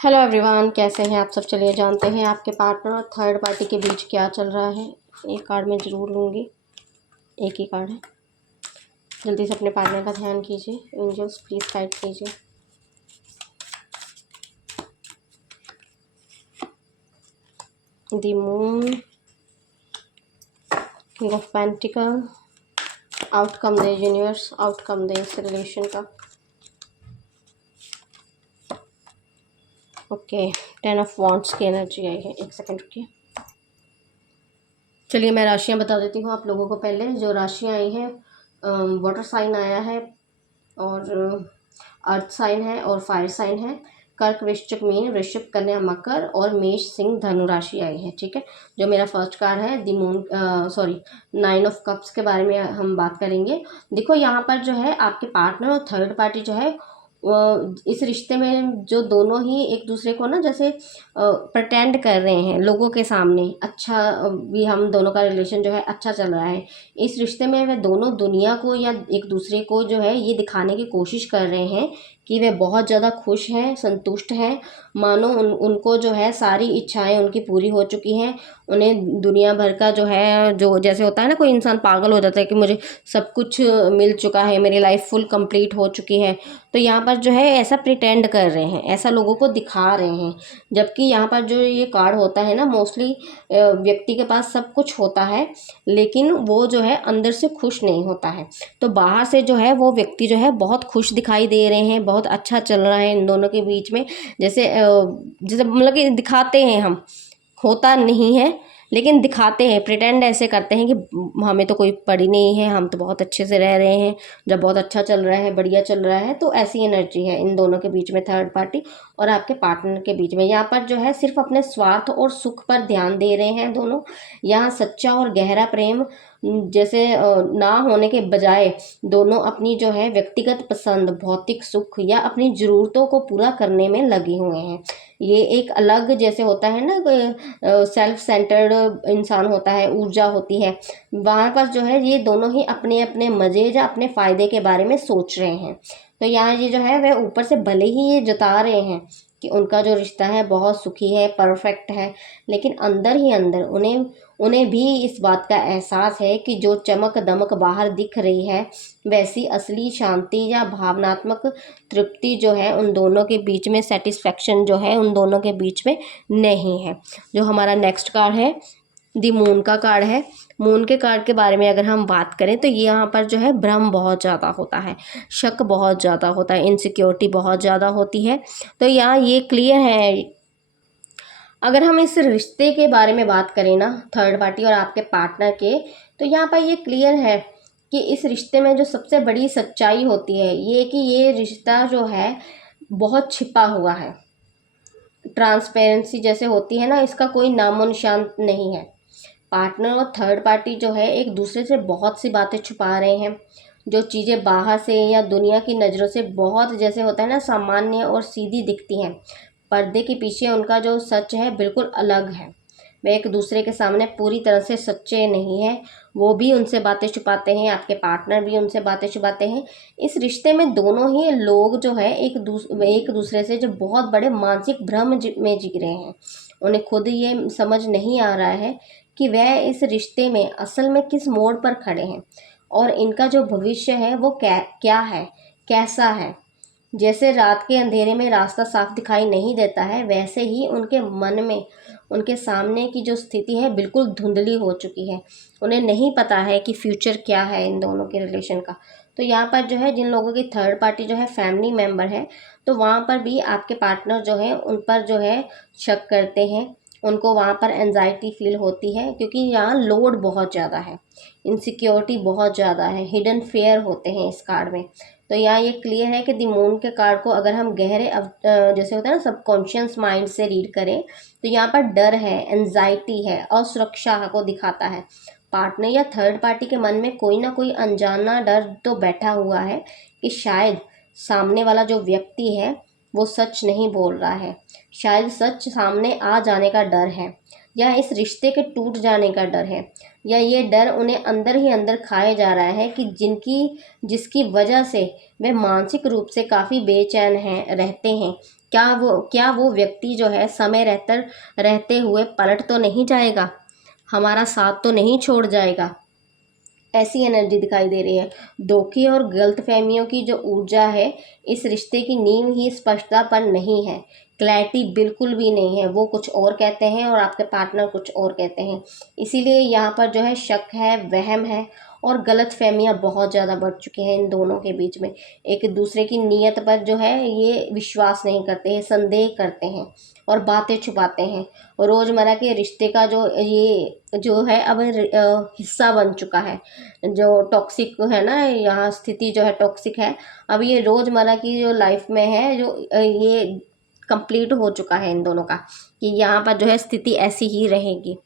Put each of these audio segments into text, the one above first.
Hello everyone, कैसे हैं आप सब। चलिए जानते हैं आपके पार्टनर और थर्ड पार्टी के बीच क्या चल रहा है। एक कार्ड मैं ज़रूर लूँगी, एक ही कार्ड है। जल्दी से अपने पार्टनर का ध्यान कीजिए। एंजल्स प्लीज़ गाइड कीजिए। The moon, king of pentacle, outcome दे यूनिवर्स, आउटकम दे इस रिलेशन का। ओके, 10 ऑफ वॉन्ड्स की एनर्जी आई है। एक सेकंड रुकिए। चलिए मैं राशियाँ बता देती हूँ आप लोगों को। पहले जो राशियाँ आई हैं, वाटर साइन आया है और अर्थ साइन है और फायर साइन है। कर्क, वृश्चिक, मीन, वृषभ, कन्या, मकर और मेष, सिंह, धनु राशि आई है। ठीक है। जो मेरा फर्स्ट कार्ड है दी मून, सॉरी, 9 ऑफ कप्स के बारे में हम बात करेंगे। देखो यहाँ पर जो है आपके पार्टनर और थर्ड पार्टी जो है इस रिश्ते में जो दोनों ही एक दूसरे को ना जैसे प्रटेंड कर रहे हैं लोगों के सामने। अच्छा, भी हम दोनों का रिलेशन जो है अच्छा चल रहा है। इस रिश्ते में वे दोनों दुनिया को या एक दूसरे को जो है ये दिखाने की कोशिश कर रहे हैं कि वे बहुत ज़्यादा खुश हैं, संतुष्ट हैं। मानो उनको जो है सारी इच्छाएं उनकी पूरी हो चुकी हैं। उन्हें दुनिया भर का जो है, जो जैसे होता है ना, कोई इंसान पागल हो जाता है कि मुझे सब कुछ मिल चुका है, मेरी लाइफ फुल कंप्लीट हो चुकी है। तो यहाँ पर जो है ऐसा प्रिटेंड कर रहे हैं, ऐसा लोगों को दिखा रहे हैं। जबकि यहाँ पर जो ये कार्ड होता है ना, मोस्टली व्यक्ति के पास सब कुछ होता है लेकिन वो जो है अंदर से खुश नहीं होता है। तो बाहर से जो है वो व्यक्ति जो है बहुत खुश दिखाई दे रहे हैं, बहुत अच्छा चल रहा है इन दोनों के बीच में। जैसे जैसे मतलब कि दिखाते हैं हम, होता नहीं है लेकिन दिखाते हैं, प्रिटेंड ऐसे करते हैं कि हमें तो कोई पड़ी नहीं है, हम तो बहुत अच्छे से रह रहे हैं, जब बहुत अच्छा चल रहा है, बढ़िया चल रहा है। तो ऐसी एनर्जी है इन दोनों के बीच में, थर्ड पार्टी और आपके पार्टनर के बीच में। यहाँ पर जो है सिर्फ अपने स्वार्थ और सुख पर ध्यान दे रहे हैं दोनों। यहाँ सच्चा और गहरा प्रेम जैसे ना होने के बजाय दोनों अपनी जो है व्यक्तिगत पसंद, भौतिक सुख या अपनी ज़रूरतों को पूरा करने में लगे हुए हैं। ये एक अलग जैसे होता है ना, सेल्फ सेंटर्ड इंसान होता है, ऊर्जा होती है। वहाँ पर जो है ये दोनों ही अपने अपने मज़े या अपने फ़ायदे के बारे में सोच रहे हैं। तो यहाँ ये जो है वह ऊपर से भले ही ये जता रहे हैं कि उनका जो रिश्ता है बहुत सुखी है, परफेक्ट है, लेकिन अंदर ही अंदर उन्हें उन्हें भी इस बात का एहसास है कि जो चमक दमक बाहर दिख रही है वैसी असली शांति या भावनात्मक तृप्ति जो है उन दोनों के बीच में, सेटिस्फेक्शन जो है उन दोनों के बीच में नहीं है। जो हमारा नेक्स्ट कार्ड है दी मून का कार्ड है। मून के कार्ड के बारे में अगर हम बात करें तो ये यहाँ पर जो है भ्रम बहुत ज़्यादा होता है, शक बहुत ज़्यादा होता है, इनसिक्योरिटी बहुत ज़्यादा होती है। तो यहाँ ये क्लियर है, अगर हम इस रिश्ते के बारे में बात करें ना, थर्ड पार्टी और आपके पार्टनर के, तो यहाँ पर ये क्लियर है कि इस रिश्ते में जो सबसे बड़ी सच्चाई होती है ये कि ये रिश्ता जो है बहुत छिपा हुआ है। ट्रांसपेरेंसी जैसे होती है ना, इसका कोई नामो निशान नहीं है। पार्टनर और थर्ड पार्टी जो है एक दूसरे से बहुत सी बातें छुपा रहे हैं। जो चीज़ें बाहर से या दुनिया की नज़रों से बहुत जैसे होता है ना सामान्य और सीधी दिखती हैं, पर्दे के पीछे उनका जो सच है बिल्कुल अलग है। वे एक दूसरे के सामने पूरी तरह से सच्चे नहीं हैं। वो भी उनसे बातें छुपाते हैं, आपके पार्टनर भी उनसे बातें छुपाते हैं। इस रिश्ते में दोनों ही लोग जो है एक दूसरे से जो बहुत बड़े मानसिक भ्रम में जी रहे हैं। उन्हें खुद ये समझ नहीं आ रहा है कि वह इस रिश्ते में असल में किस मोड़ पर खड़े हैं और इनका जो भविष्य है वो क्या है, कैसा है। जैसे रात के अंधेरे में रास्ता साफ दिखाई नहीं देता है, वैसे ही उनके मन में उनके सामने की जो स्थिति है बिल्कुल धुंधली हो चुकी है। उन्हें नहीं पता है कि फ्यूचर क्या है इन दोनों के रिलेशन का। तो यहाँ पर जो है जिन लोगों की थर्ड पार्टी जो है फैमिली मेम्बर है, तो वहाँ पर भी आपके पार्टनर जो है उन पर जो है शक करते हैं। उनको वहाँ पर एनजाइटी फील होती है क्योंकि यहाँ लोड बहुत ज़्यादा है, इनसिक्योरिटी बहुत ज़्यादा है, हिडन फेयर होते हैं इस कार्ड में। तो यहाँ ये क्लियर है कि द मून के कार्ड को अगर हम गहरे जैसे होता है ना सबकॉन्शियस माइंड से रीड करें तो यहाँ पर डर है, एनजाइटी है, असुरक्षा को दिखाता है। पार्टनर या थर्ड पार्टी के मन में कोई ना कोई अनजाना डर तो बैठा हुआ है कि शायद सामने वाला जो व्यक्ति है वो सच नहीं बोल रहा है, शायद सच सामने आ जाने का डर है, या इस रिश्ते के टूट जाने का डर है, या ये डर उन्हें अंदर ही अंदर खाए जा रहा है कि जिसकी वजह से वे मानसिक रूप से काफ़ी बेचैन हैं रहते हैं। क्या वो व्यक्ति जो है समय रहते हुए पलट तो नहीं जाएगा, हमारा साथ तो नहीं छोड़ जाएगा। ऐसी एनर्जी दिखाई दे रही है। धोखे और गलतफहमियों की जो ऊर्जा है, इस रिश्ते की नींव ही स्पष्टता पर नहीं है, क्लैरिटी बिल्कुल भी नहीं है। वो कुछ और कहते हैं और आपके पार्टनर कुछ और कहते हैं। इसीलिए यहाँ पर जो है शक है, वहम है और गलतफहमियाँ बहुत ज़्यादा बढ़ चुकी हैं इन दोनों के बीच में। एक दूसरे की नीयत पर जो है ये विश्वास नहीं करते हैं, संदेह करते हैं और बातें छुपाते हैं। रोज़मर्रा के रिश्ते का ये जो है अब हिस्सा बन चुका है। जो टॉक्सिक है ना, यहाँ स्थिति जो है टॉक्सिक है। अब ये रोज़मर्रा की जो लाइफ में है, जो ये कंप्लीट हो चुका है इन दोनों का, कि यहाँ पर जो है स्थिति ऐसी ही रहेगी।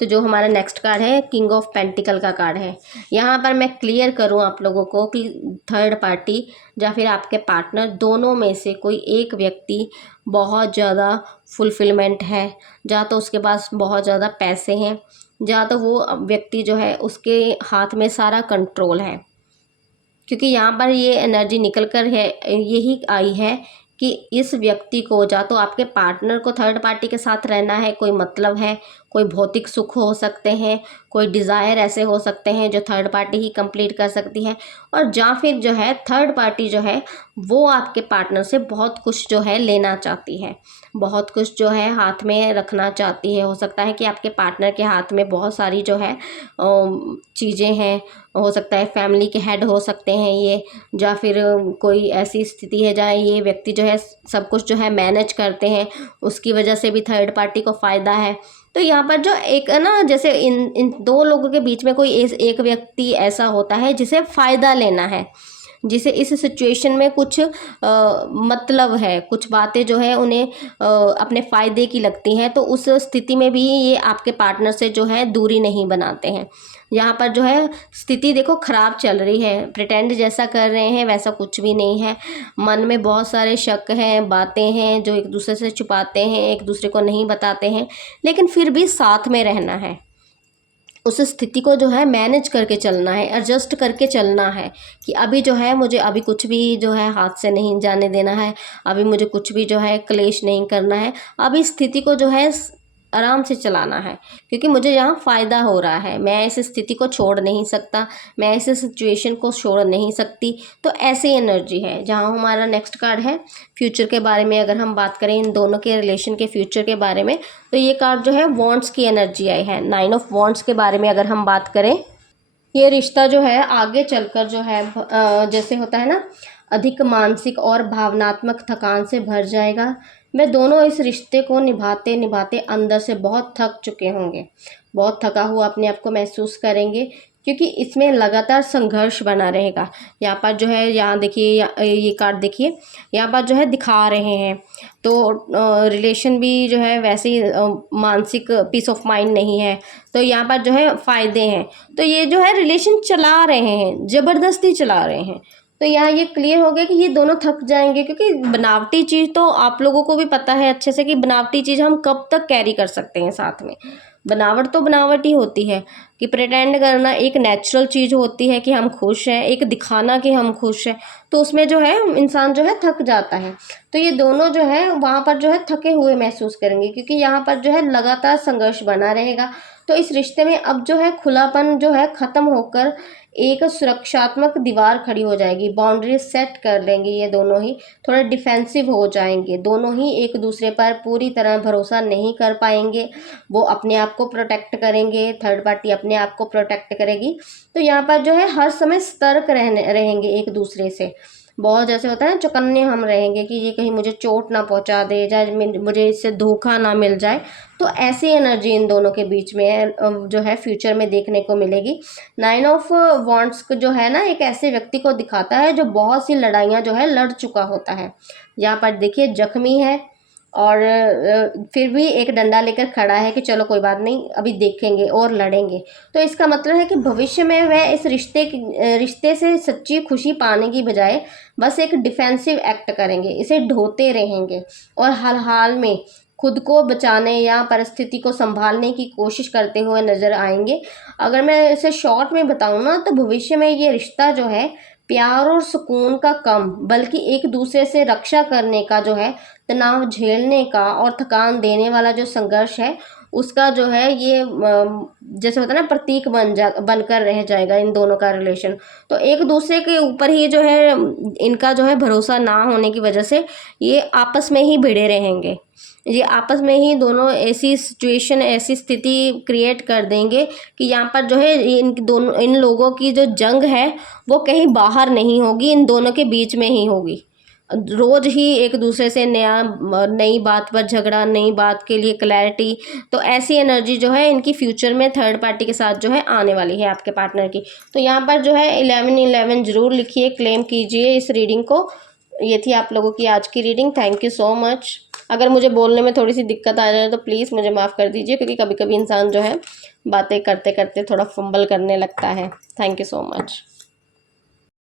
तो जो हमारा नेक्स्ट कार्ड है, किंग ऑफ पेंटिकल का कार्ड है। यहाँ पर मैं क्लियर करूँ आप लोगों को कि थर्ड पार्टी या फिर आपके पार्टनर, दोनों में से कोई एक व्यक्ति बहुत ज़्यादा फुलफिलमेंट है, या तो उसके पास बहुत ज़्यादा पैसे हैं, या तो वो व्यक्ति जो है उसके हाथ में सारा कंट्रोल है। क्योंकि यहाँ पर ये एनर्जी निकल कर है, यही आई है कि इस व्यक्ति को, या तो आपके पार्टनर को थर्ड पार्टी के साथ रहना है, कोई मतलब है, कोई भौतिक सुख हो सकते हैं, कोई डिज़ायर ऐसे हो सकते हैं जो थर्ड पार्टी ही कंप्लीट कर सकती है, और या फिर जो है थर्ड पार्टी जो है वो आपके पार्टनर से बहुत कुछ जो है लेना चाहती है, बहुत कुछ जो है हाथ में रखना चाहती है। हो सकता है कि आपके पार्टनर के हाथ में बहुत सारी जो है चीज़ें हैं, हो सकता है फैमिली के हेड हो सकते हैं ये, या फिर कोई ऐसी स्थिति है जहाँ ये व्यक्ति जो है सब कुछ जो है मैनेज करते हैं, उसकी वजह से भी थर्ड पार्टी को फ़ायदा है। तो यहाँ पर जो एक है ना, जैसे इन दो लोगों के बीच में कोई एक व्यक्ति ऐसा होता है जिसे फ़ायदा लेना है, जिसे इस सिचुएशन में कुछ मतलब है, कुछ बातें जो है उन्हें अपने फ़ायदे की लगती हैं, तो उस स्थिति में भी ये आपके पार्टनर से जो है दूरी नहीं बनाते हैं। यहाँ पर जो है स्थिति देखो ख़राब चल रही है, प्रिटेंड जैसा कर रहे हैं वैसा कुछ भी नहीं है। मन में बहुत सारे शक हैं, बातें हैं जो एक दूसरे से छुपाते हैं, एक दूसरे को नहीं बताते हैं, लेकिन फिर भी साथ में रहना है। उस स्थिति को जो है मैनेज करके चलना है, एडजस्ट करके चलना है कि अभी जो है मुझे अभी कुछ भी जो है हाथ से नहीं जाने देना है, अभी मुझे कुछ भी जो है क्लेश नहीं करना है, अभी स्थिति को जो है आराम से चलाना है, क्योंकि मुझे यहाँ फ़ायदा हो रहा है, मैं इस स्थिति को छोड़ नहीं सकता, मैं इस सिचुएशन को छोड़ नहीं सकती। तो ऐसी एनर्जी है। जहाँ हमारा नेक्स्ट कार्ड है फ्यूचर के बारे में, अगर हम बात करें इन दोनों के रिलेशन के फ्यूचर के बारे में, तो ये कार्ड जो है वॉन्ड्स की एनर्जी आई है। 9 ऑफ वॉन्ड्स के बारे में अगर हम बात करें, ये रिश्ता जो है आगे चलकर जो है जैसे होता है ना, अधिक मानसिक और भावनात्मक थकान से भर जाएगा। मैं दोनों इस रिश्ते को निभाते निभाते अंदर से बहुत थक चुके होंगे, बहुत थका हुआ अपने आप को महसूस करेंगे, क्योंकि इसमें लगातार संघर्ष बना रहेगा। यहाँ पर जो है, यहाँ देखिए, ये कार्ड देखिए, यहाँ पर जो है दिखा रहे हैं, तो रिलेशन भी जो है वैसे ही मानसिक पीस ऑफ माइंड नहीं है, तो यहाँ पर जो है फ़ायदे हैं। तो ये जो है रिलेशन चला रहे हैं, ज़बरदस्ती चला रहे हैं। तो यहाँ ये क्लियर हो गया कि ये दोनों थक जाएंगे, क्योंकि बनावटी चीज़ तो आप लोगों को भी पता है अच्छे से कि बनावटी चीज़ हम कब तक कैरी कर सकते हैं साथ में। बनावट तो बनावट ही होती है, कि प्रिटेंड करना एक नेचुरल चीज़ होती है कि हम खुश हैं, एक दिखाना कि हम खुश हैं, तो उसमें जो है इंसान जो है थक जाता है। तो ये दोनों जो है वहाँ पर जो है थके हुए महसूस करेंगे, क्योंकि यहाँ पर जो है लगातार संघर्ष बना रहेगा। तो इस रिश्ते में अब जो है खुलापन जो है ख़त्म होकर एक सुरक्षात्मक दीवार खड़ी हो जाएगी, बाउंड्री सेट कर लेंगे ये दोनों ही, थोड़े डिफेंसिव हो जाएंगे, दोनों ही एक दूसरे पर पूरी तरह भरोसा नहीं कर पाएंगे। वो अपने आप को प्रोटेक्ट करेंगे, थर्ड पार्टी अपने आप को प्रोटेक्ट करेगी। तो यहाँ पर जो है हर समय सतर्क रहेंगे एक दूसरे से, बहुत जैसे होता है ना, चौकन्ने हम रहेंगे कि ये कहीं मुझे चोट ना पहुंचा दे, या मुझे इससे धोखा ना मिल जाए। तो ऐसी एनर्जी इन दोनों के बीच में जो है फ्यूचर में देखने को मिलेगी। 9 ऑफ वॉन्ड्स जो है ना, एक ऐसे व्यक्ति को दिखाता है जो बहुत सी लड़ाइयाँ जो है लड़ चुका होता है। यहाँ पर देखिए जख्मी है, और फिर भी एक डंडा लेकर खड़ा है कि चलो कोई बात नहीं, अभी देखेंगे और लड़ेंगे। तो इसका मतलब है कि भविष्य में वह इस रिश्ते से सच्ची खुशी पाने की बजाय बस एक डिफेंसिव एक्ट करेंगे, इसे ढोते रहेंगे और हर हाल में खुद को बचाने या परिस्थिति को संभालने की कोशिश करते हुए नजर आएंगे। अगर मैं इसे शॉर्ट में बताऊँ ना, तो भविष्य में ये रिश्ता जो है प्यार और सुकून का कम, बल्कि एक दूसरे से रक्षा करने का जो है तनाव झेलने का और थकान देने वाला जो संघर्ष है उसका जो है ये जैसे होता है ना प्रतीक बनकर रह जाएगा इन दोनों का रिलेशन। तो एक दूसरे के ऊपर ही जो है इनका जो है भरोसा ना होने की वजह से ये आपस में ही भिड़े रहेंगे। ये आपस में ही दोनों ऐसी सिचुएशन ऐसी स्थिति क्रिएट कर देंगे कि यहाँ पर जो है इन लोगों की जो जंग है वो कहीं बाहर नहीं होगी, इन दोनों के बीच में ही होगी। रोज ही एक दूसरे से नई बात पर झगड़ा, नई बात के लिए क्लैरिटी। तो ऐसी एनर्जी जो है इनकी फ्यूचर में थर्ड पार्टी के साथ जो है आने वाली है आपके पार्टनर की। तो यहाँ पर जो है 11/11 जरूर लिखिए, क्लेम कीजिए इस रीडिंग को। ये थी आप लोगों की आज की reading. Thank you so much. अगर मुझे बोलने में थोड़ी सी दिक्कत आ जाए तो प्लीज़ मुझे माफ़ कर दीजिए, क्योंकि कभी कभी इंसान जो है बातें करते करते थोड़ा फंबल करने लगता है। Thank you so much.